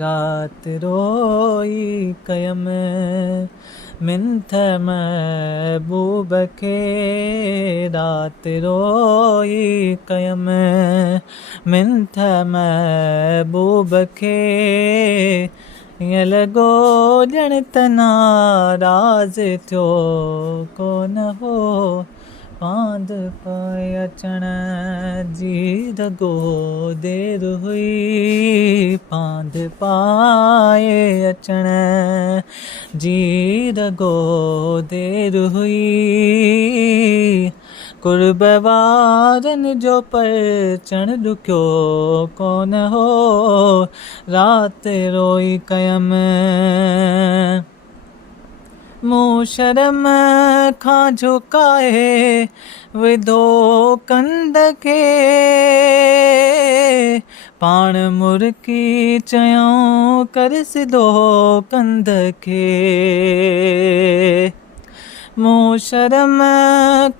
रात रोई कयम मिंथ महबूब खे रात रोई कयम मिंथ महबूब खे ईअं लॻो ॼण त नाराज़ थियो कोन हो पांध पाए अचण जी रॻो देर हुई पांध पाए अचण जी रॻो देर हुई कुर्ब वारनि जो परचण ॾुखियो कोन हो राति रोई कयम मूं शर्म खां झुकाए विधो कंध खे पाण मुर्की चयऊं कर सिधो कंध खे मूं शर्म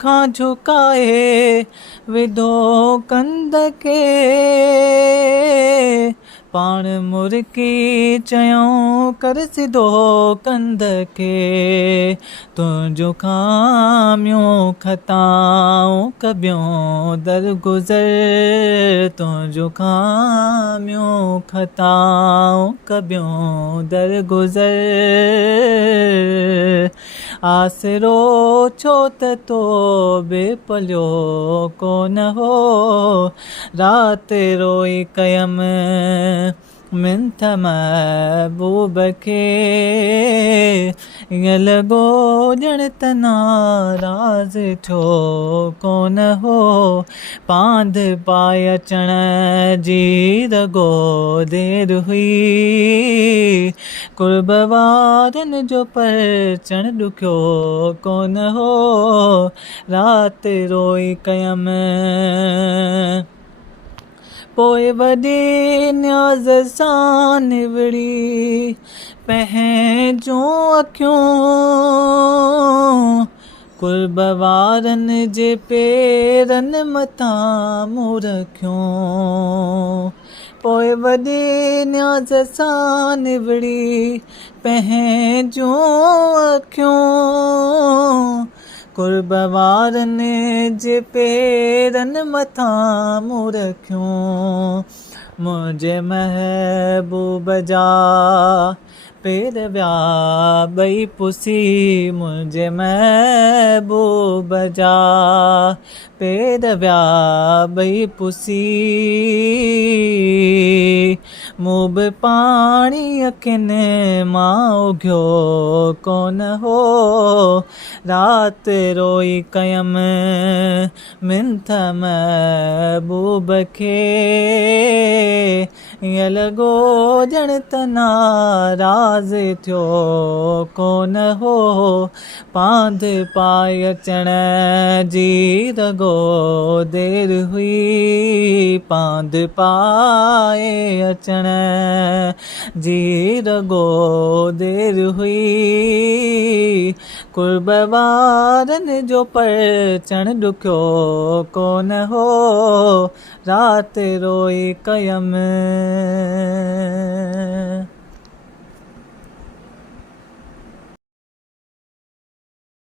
खां झुकाए विधो कंध खे पाण मुर्की चयऊं कर सिधो कंध खे तुंहिंजो खामियूं ख़ताऊं कबियूं दरगुज़र तुंहिंजो खामियूं ख़ताऊं कबियूं दरगुज़र आसरो छो त तो बेपलियो कोन हो राति रोई कयम मिंथ महबूब खे ईअं लॻो ॼण त नाराज़ थियो कोन हो पांध पाए अचण जी रॻो देर हुई कुर्ब वारनि जो परचण ॾुखियो कोन हो राति रोई कयम पोइ वॾी न्याज़ सां निवड़ी पंहिंजूं अखियूं कुर्ब वारनि जे पेरनि मथां मूं रखियूं पोइ वॾी न्याज़ सां निवड़ी पंहिंजूं अखियूं कुर्ब वारनि जे पेरनि मथां मूं रखियूं मुंहिंजे महबूब जा पेर विया ॿई पुसी मुंहिंजे महबूब जा पेर विया ॿई पुसी मूं बि पाणी अखियुनि मां उघियो कोन हो राति रोई कयम मिंथ महबूब खे ईअं लॻो ॼण त नाराज़ थियो कोन हो पांध पाए अचण जी रॻो देर हुई पांध पाए अचण जी रॻो देर हुई कुर्ब वारनि जो परचण ॾुखियो कोन हो राति रोई कयम